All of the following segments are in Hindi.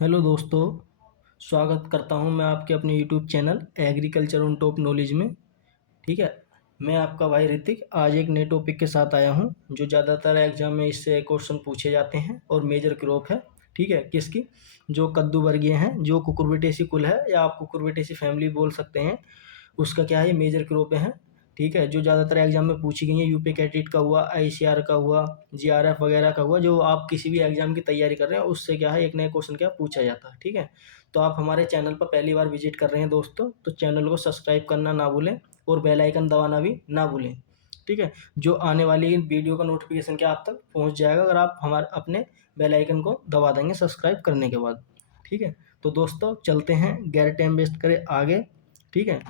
हेलो दोस्तों, स्वागत करता हूं मैं आपके अपने YouTube channel agriculture on top knowledge में। ठीक है। मैं आपका भाई ऋतिक आज एक नए टॉपिक के साथ आया हूं जो ज़्यादातर एग्जाम में इससे क्वेश्चन पूछे जाते हैं और मेजर क्रॉप है। ठीक है, किसकी? जो कद्दू वर्गीय हैं, जो कुकुरबिटेसी कुल है या आप कुकुरबिटेसी फैमिली बोल सकते हैं, उसका क्या है, ये मेजर क्रॉप है। ठीक है, जो ज़्यादातर एग्जाम में पूछी गई है, यूपी कैटेट का हुआ, आईसीआर का हुआ, जीआरएफ वगैरह का हुआ, जो आप किसी भी एग्जाम की तैयारी कर रहे हैं उससे क्या है, एक नया क्वेश्चन क्या पूछा जाता है। ठीक है, तो आप हमारे चैनल पर पहली बार विजिट कर रहे हैं दोस्तों, तो चैनल को सब्सक्राइब करना ना भूलें और बेल आइकन दबाना भी ना भूलें। ठीक है, जो आने वाली वीडियो का नोटिफिकेशन क्या आप तक पहुंच जाएगा अगर आप हमारे अपने बेल आइकन को दबा देंगे सब्सक्राइब करने के बाद। ठीक है, तो दोस्तों चलते हैं, गैर टाइम वेस्ट करें आगे। ठीक है,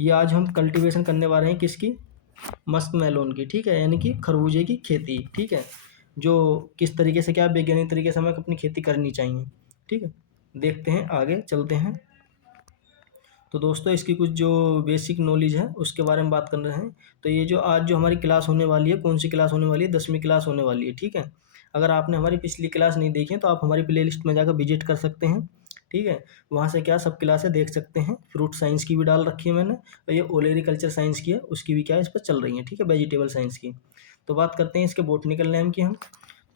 ये आज हम कल्टीवेशन करने वाले हैं किसकी? मस्क मेलोन की। ठीक है, यानी कि खरबूजे की खेती। ठीक है, जो किस तरीके से क्या वैज्ञानिक तरीके से हमें अपनी खेती करनी चाहिए। ठीक है, देखते हैं आगे चलते हैं। तो दोस्तों इसकी कुछ जो बेसिक नॉलेज है उसके बारे में बात कर रहे हैं। तो ये जो आज जो हमारी क्लास होने वाली है, कौन सी क्लास होने वाली है? 10वीं क्लास होने वाली है। ठीक है, अगर आपने हमारी पिछली क्लास नहीं देखी है तो आप हमारी प्लेलिस्ट में जाकर विजिट कर सकते हैं। ठीक है, वहाँ से क्या सब क्लासें देख सकते हैं। फ्रूट साइंस की भी डाल रखी है मैंने, और ये ऑल एग्रीकल्चर साइंस की है, उसकी भी क्या है इस पर चल रही है। ठीक है, वेजिटेबल साइंस की। तो बात करते हैं इसके बोटनिकल नेम की हम।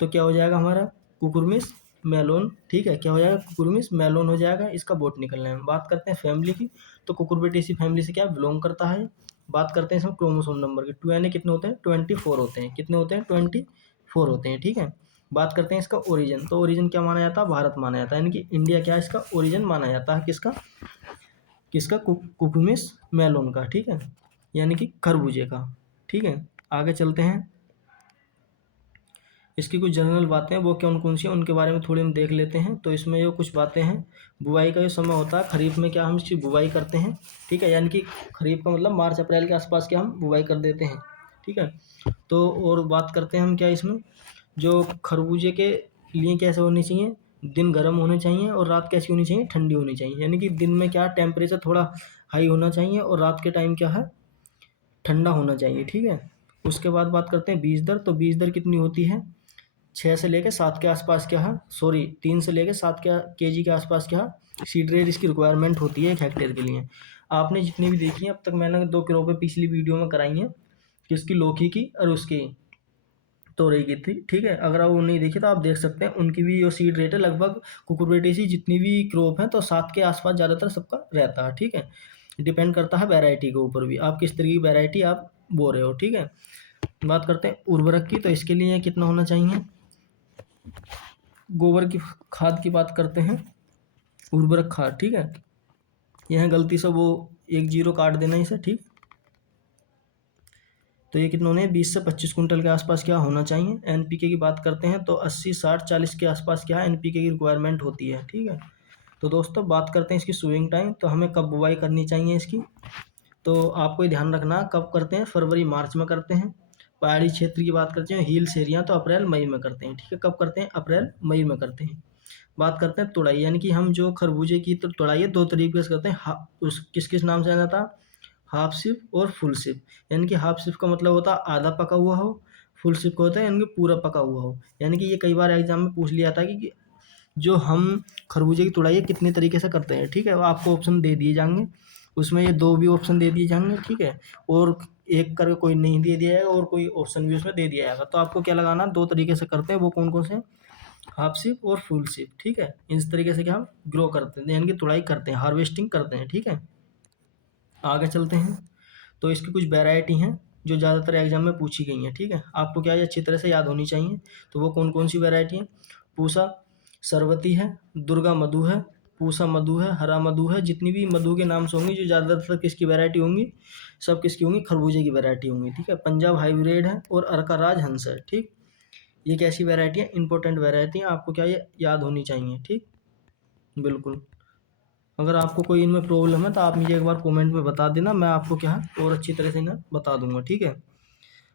तो क्या हो जाएगा हमारा? कुकुरमिस मेलोन। ठीक है, क्या हो जाएगा? कुकुरमिस मेलोन हो जाएगा इसका बोटनिकल नेम। बात करते हैं फैमिली की, तो कुकुरबिटेसी फैमिली से क्या बिलोंग करता है। बात करते हैं इसमें क्रोमोसोम नंबर की, 2 यानी कितने होते हैं? 24 होते हैं। कितने होते हैं? 24 होते हैं। ठीक है, बात करते हैं इसका ओरिजिन। तो ओरिजिन क्या माना जाता है? भारत माना जाता है, यानी कि इंडिया क्या है इसका ओरिजिन माना जाता है। किसका? किसका? कुकुरमिस मेलोन का। ठीक है, यानी कि खरबूजे का। ठीक है, आगे चलते हैं। इसकी कुछ जनरल बातें हैं, वो कौन कौन सी हैं उनके बारे में थोड़ी हम देख लेते हैं। तो इसमें जो कुछ बातें हैं, बुआई का जो समय होता है, खरीफ में क्या हम इसकी बुआई करते हैं। ठीक है, यानी कि खरीफ का मतलब मार्च अप्रैल के आसपास क्या हम बुआई कर देते हैं। ठीक है, तो और बात करते हैं हम क्या इसमें, जो खरबूजे के लिए कैसे होनी चाहिए, दिन गर्म होने चाहिए और रात कैसी होनी चाहिए? ठंडी होनी चाहिए। यानी कि दिन में क्या टेम्परेचर थोड़ा हाई होना चाहिए और रात के टाइम क्या है, ठंडा होना चाहिए। ठीक है, उसके बाद बात करते हैं बीज दर। तो बीज दर कितनी होती है? 6 से लेकर 7 के आसपास क्या है, सॉरी 3 से लेकर 7 केजी के आसपास क्या है, सीड रेट इसकी रिक्वायरमेंट होती है 1 हेक्टेयर के लिए। आपने जितनी भी देखी है अब तक, मैंने 2 किलो पे पिछली वीडियो में कराई है, किसकी? लौकी की और उसकी तोरई की थी। ठीक है, अगर आप वो नहीं देखी तो आप देख सकते हैं, उनकी भी जो सीड रेट है लगभग कुकुरबिटेसी जितनी भी क्रॉप है तो 7 के आसपास ज़्यादातर सबका रहता है। ठीक है, डिपेंड करता है वैरायटी के ऊपर भी, आप किस तरह की वैरायटी आप बो रहे हो। ठीक है, बात करते हैं उर्वरक की। तो इसके लिए कितना होना चाहिए? गोबर की खाद की बात करते हैं, उर्वरक खाद। ठीक है, यह गलती से वो 1 0 काट देना इसे। ठीक, तो ये कितने होने? 20 से 25 कुंटल के आसपास क्या होना चाहिए। एनपीके की बात करते हैं तो 80 60 40 के आसपास क्या है एनपीके की रिक्वायरमेंट होती है। ठीक है, तो दोस्तों बात करते हैं इसकी सोइंग टाइम। तो हमें कब बुवाई करनी चाहिए इसकी? तो आपको ये ध्यान रखना, कब करते हैं? फरवरी मार्च में करते हैं। पहाड़ी क्षेत्र की बात करते हैं, हिल्स एरिया, तो अप्रैल मई में करते हैं। ठीक है, कब करते हैं? अप्रैल मई में करते हैं। बात करते हैं तुड़ाई, यानी कि हम जो खरबूजे की तो तुड़ाई है 2 तरीके से करते हैं। उस किस किस नाम से जाना था? हाफ सिप और फुल सिप। यानी कि हाफ सिप का मतलब होता है आधा पका हुआ हो, फुल सिप का होता है यानी कि पूरा पका हुआ हो। यानी कि ये कई बार एग्जाम में पूछ लिया था कि जो हम खरबूजे की तुड़ाई है कितने तरीके से करते हैं। ठीक है, वो आपको ऑप्शन दे दिए जाएंगे, उसमें ये 2 भी ऑप्शन दे दिए जाएंगे। ठीक है, और एक करके कोई नहीं दे दिया जाएगा और कोई ऑप्शन भी उसमें दे दिया जाएगा। तो आपको क्या लगाना? 2 तरीके से करते हैं, वो कौन कौन से? हाफ सिप और फुल सिप। ठीक है, इस तरीके से क्या हम ग्रो करते हैं, यानी कि तुड़ाई करते हैं, हार्वेस्टिंग करते हैं। ठीक है, आगे चलते हैं। तो इसकी कुछ वैरायटी हैं जो ज़्यादातर एग्जाम में पूछी गई हैं। ठीक है, आपको क्या ये अच्छी तरह से याद होनी चाहिए। तो वो कौन कौन सी वैरायटी हैं? पूसा सरवती है, दुर्गा मधु है, पूसा मधु है, हरा मधु है। जितनी भी मधु के नाम से होंगी, जो ज़्यादातर किसकी वैरायटी होंगी, सब किसकी होंगी? खरबूजे की वैरायटी होंगी। ठीक है, पंजाब हाइब्रिड है और अर्का राज हंस है। ठीक, ये कैसी वैरायटी है? इंपॉर्टेंट वैरायटी है, आपको क्या ये याद होनी चाहिए। ठीक, बिल्कुल। अगर आपको कोई इनमें प्रॉब्लम है तो आप मुझे एक बार कमेंट में बता देना, मैं आपको क्या है और अच्छी तरह से इन्हें बता दूंगा। ठीक है,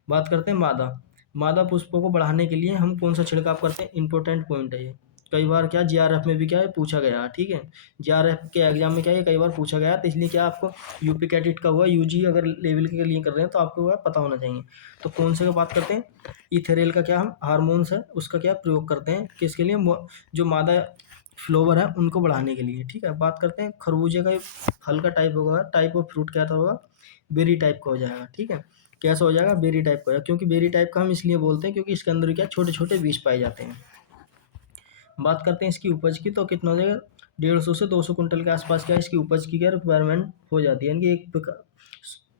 बात करते हैं मादा। मादा पुष्पों को बढ़ाने के लिए हम कौन सा छिड़काव करते हैं? इंपॉर्टेंट पॉइंट है ये, कई बार क्या जीआरएफ में भी क्या है पूछा गया है। ठीक है, जीआरएफ के एग्जाम में क्या है कई बार पूछा गया है, तो इसलिए क्या आपको यूपी कैटेट का हुआ, यूजी अगर लेवल के लिए कर रहे हैं तो आपको वह पता होना चाहिए। तो कौन से का बात करते हैं? इथेरेल का क्या हम हार्मोन्स है उसका क्या प्रयोग करते हैं, किसके लिए? जो मादा फ्लेवर है उनको बढ़ाने के लिए, ठीक है। बात करते हैं खरबूजे का फल का टाइप होगा, टाइप ऑफ फ्रूट क्या होगा, बेरी टाइप का हो जाएगा, ठीक है। कैसा हो जाएगा, बेरी टाइप का हो जाएगा, क्योंकि बेरी टाइप का हम इसलिए बोलते हैं क्योंकि इसके अंदर क्या छोटे छोटे बीज पाए जाते हैं। बात करते हैं इसकी उपज की, तो कितना हो जाएगा, 150 से 200 कुंटल के आसपास क्या इसकी उपज की क्या रिक्वायरमेंट हो जाती है, यानी कि एक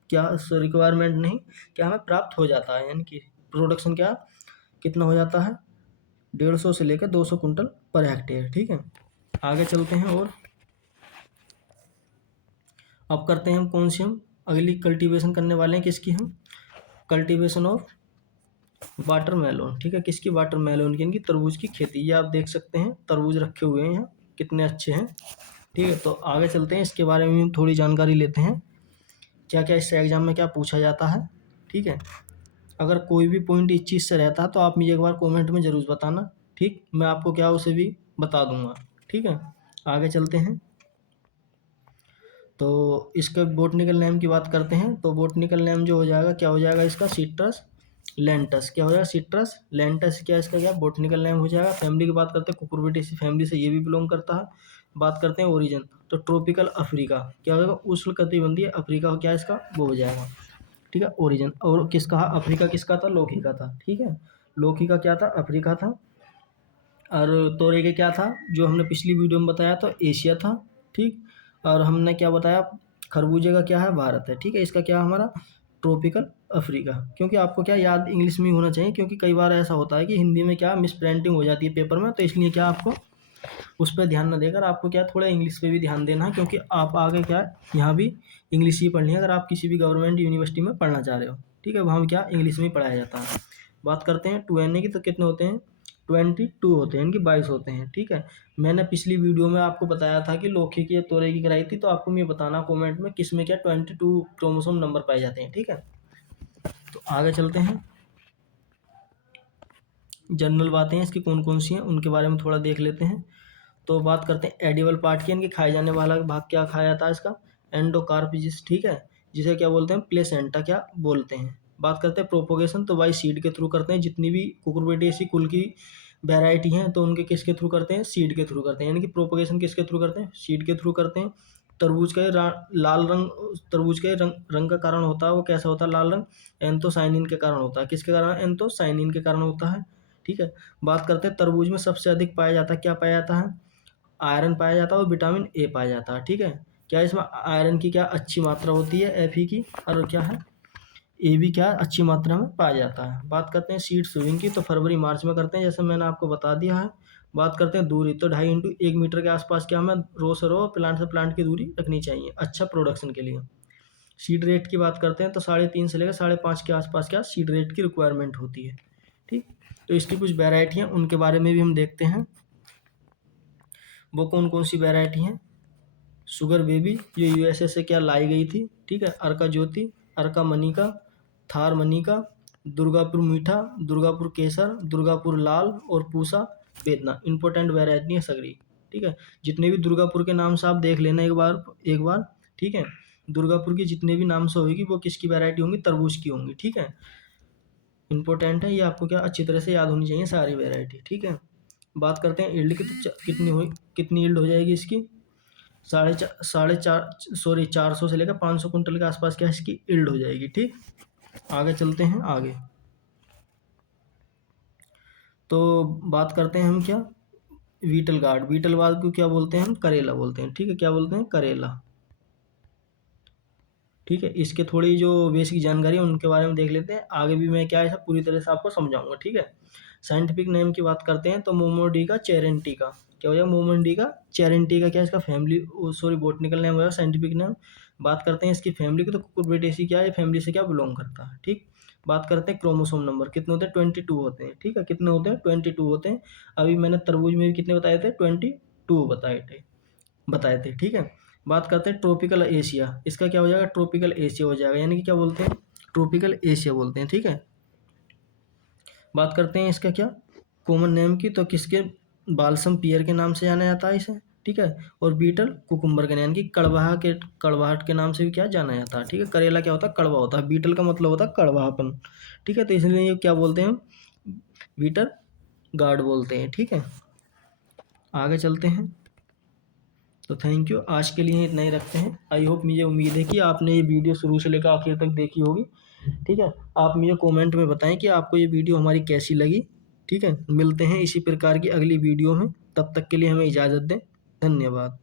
क्या रिक्वायरमेंट नहीं, क्या हमें प्राप्त हो जाता है, यानी कि प्रोडक्शन क्या कितना हो जाता है, 150 से लेकर 200 कुंटल पर हेक्टेयर, ठीक है। आगे चलते हैं और अब करते हैं हम कौन सी, हम अगली कल्टीवेशन करने वाले हैं किसकी, हम कल्टीवेशन ऑफ वाटरमेलोन, ठीक है। किसकी, वाटरमेलोन की, इनकी तरबूज की खेती। ये आप देख सकते हैं तरबूज रखे हुए हैं यहाँ, कितने अच्छे हैं, ठीक है। तो आगे चलते हैं, इसके बारे में हम थोड़ी जानकारी लेते हैं, क्या क्या इससे एग्जाम में क्या पूछा जाता है, ठीक है। अगर कोई भी पॉइंट इस चीज़ से रहता है तो आप मुझे एक बार कमेंट में ज़रूर बताना, ठीक, मैं आपको क्या उसे भी बता दूंगा, ठीक है। आगे चलते हैं, तो इसका बोटनिकल नेम की बात करते हैं, तो बोटनिकल नेम जो हो जाएगा क्या हो जाएगा इसका, सिट्रस लेंटस, क्या हो जाएगा, सिट्रस लेंटस, क्या इसका क्या बोटनिकल नेम हो जाएगा। फैमिली की बात करते हैं, कुकुरबिटेसी फैमिली से ये भी बिलोंग करता है। बात करते हैं ओरिजिन, तो ट्रॉपिकल अफ्रीका, क्या हो जाएगा, उष्णकटिबंधीय अफ्रीका, क्या इसका वो हो जाएगा, ठीक है, ओरिजिन। और किसका, अफ्रीका किसका था, लौकी का था, ठीक है। लौकी का क्या था, अफ्रीका था। और तोरई के क्या था, जो हमने पिछली वीडियो में बताया तो एशिया था, ठीक। और हमने क्या बताया, खरबूजे का क्या है, भारत है, ठीक है। इसका क्या हमारा ट्रॉपिकल अफ्रीका, क्योंकि आपको क्या याद इंग्लिश में ही होना चाहिए, क्योंकि कई बार ऐसा होता है कि हिंदी में क्या मिस प्रिंटिंग हो जाती है पेपर में, तो इसलिए क्या आपको उस पर ध्यान न देकर आपको क्या थोड़ा इंग्लिश पे भी ध्यान देना है, क्योंकि आप आगे क्या यहाँ भी इंग्लिश ही पढ़नी है, अगर आप किसी भी गवर्नमेंट यूनिवर्सिटी में पढ़ना चाह रहे हो, ठीक है। वहाँ क्या इंग्लिश में ही पढ़ाया जाता है। बात करते हैं 2NA की, तो कितने होते हैं, 22 होते हैं, इनकी 22 होते हैं, ठीक है। मैंने पिछली वीडियो में आपको बताया था कि लौकी की तोरई की कराई थी, तो आपको मैं बताना कमेंट में किस में क्या 22 क्रोमोसोम नंबर पाए जाते हैं, ठीक है। तो आगे चलते हैं, जनरल बातें हैं इसकी कौन कौन सी हैं उनके बारे में थोड़ा देख लेते हैं। तो बात करते हैं एडिबल पार्ट की, इनके खाए जाने वाला भाग क्या खाया जाता है इसका, एंडोकार्पिस, ठीक है, जिसे क्या बोलते हैं, प्लेसेंटा क्या बोलते हैं। बात करते हैं प्रोपोगेशन, तो बाई सीड के थ्रू करते हैं, जितनी भी कुकुरबिटेसी कुल की वैरायटी हैं तो उनके किसके थ्रू करते हैं, सीड के थ्रू करते हैं, यानी कि प्रोपोगेशन किसके थ्रू करते हैं, सीड के थ्रू करते हैं। तरबूज का लाल रंग, तरबूज के रंग का कारण होता है वो कैसा होता है, लाल रंग, एंथोसाइनिन के कारण होता है, किसके कारण, एंथोसाइनिन के कारण होता है, ठीक है। बात करते हैं तरबूज में सबसे अधिक पाया जाता है, क्या पाया जाता है, आयरन पाया जाता है और विटामिन ए पाया जाता है, ठीक है। क्या इसमें आयरन की क्या अच्छी मात्रा होती है, Fe की, और क्या है, ए भी क्या अच्छी मात्रा में पाया जाता है। बात करते हैं सीड सोइंग की, तो फरवरी मार्च में करते हैं, जैसे मैंने आपको बता दिया है। बात करते हैं दूरी, तो 2.5 इंटू 1 मीटर के आसपास क्या हमें रो से रो, प्लांट से प्लांट की दूरी रखनी चाहिए अच्छा प्रोडक्शन के लिए। सीड रेट की बात करते हैं, तो 3.5 से लेकर 5.5 के आसपास क्या सीड रेट की रिक्वायरमेंट होती है, ठीक। तो इसकी कुछ वेराइटी हैं उनके बारे में भी हम देखते हैं, वो कौन कौन सी वेराइटी हैं। शुगर बेबी, ये USA से क्या लाई गई थी, ठीक है। अर्का ज्योति, अर्का मनिका, थार मनिका, दुर्गापुर मीठा, दुर्गापुर केसर, दुर्गापुर लाल और पूसा वेदना, इंपॉर्टेंट वेराइटी है सगरी, ठीक है। जितने भी दुर्गापुर के नाम से आप देख लेना एक बार, ठीक है। दुर्गापुर की जितने भी नाम से होगी वो किसकी वैरायटी होंगी, तरबूज की होंगी, ठीक है। इंपॉर्टेंट है ये, आपको क्या अच्छी तरह से याद होनी चाहिए सारी वैरायटी, ठीक है। बात करते हैं ईल्ड की, तो कितनी ईल्ड हो जाएगी इसकी, 400 से लेकर 500 कुंटल के आसपास क्या इसकी ईल्ड हो जाएगी, ठीक। आगे चलते हैं आगे, तो बात करते हैं हम क्या, बीटल गार्ड को क्या बोलते हैं हम, करेला बोलते हैं, ठीक है। क्या बोलते हैं, करेला, ठीक है। इसके थोड़ी जो बेसिक जानकारी है उनके बारे में देख लेते हैं, आगे भी मैं क्या है सब पूरी तरह से आपको समझाऊंगा, ठीक है। साइंटिफिक नेम की बात करते हैं, तो मोमोडिका चेरेंटिका, क्या हो जाएगा, मोमोडिका चेरेंटिका, क्या इसका फैमिली सॉरी बोटनिकल नेम है, साइंटिफिक नेम। बात करते हैं इसकी फैमिली की, तो कुकुरबिटेसी क्या है, फैमिली से क्या बिलोंग करता है, ठीक। बात करते हैं क्रोमोसोम नंबर कितने होते हैं, 22 होते हैं, ठीक है। कितने होते हैं, 22 होते हैं। अभी मैंने तरबूज में भी कितने बताए थे, 22 बताए थे, ठीक है। बात करते हैं ट्रॉपिकल एशिया, इसका क्या हो जाएगा, ट्रॉपिकल एशिया हो जाएगा, यानी कि क्या बोलते हैं, ट्रॉपिकल एशिया बोलते हैं, ठीक है। बात करते हैं इसका क्या कॉमन नेम की, तो किसके, बालसम पियर के नाम से जाना जाता है इसे, ठीक है। और बीटल कुकुम्बर के, यानी कि कड़वाहट के नाम से भी क्या जाना जाता है, ठीक है। करेला क्या होता है, कड़वा होता है, बीटल का मतलब होता है कड़वाहपन, ठीक है। तो इसलिए ये क्या बोलते हैं, बीटल गार्ड बोलते हैं, ठीक है। आगे चलते हैं। तो थैंक यू, आज के लिए इतना ही रखते हैं। आई होप, मुझे उम्मीद है कि आपने ये वीडियो शुरू से लेकर आखिर तक देखी होगी। ठीक है, आप मुझे कमेंट में बताएं कि आपको ये वीडियो हमारी कैसी लगी। ठीक है, मिलते हैं इसी प्रकार की अगली वीडियो में, तब तक के लिए हमें इजाज़त दें। धन्यवाद।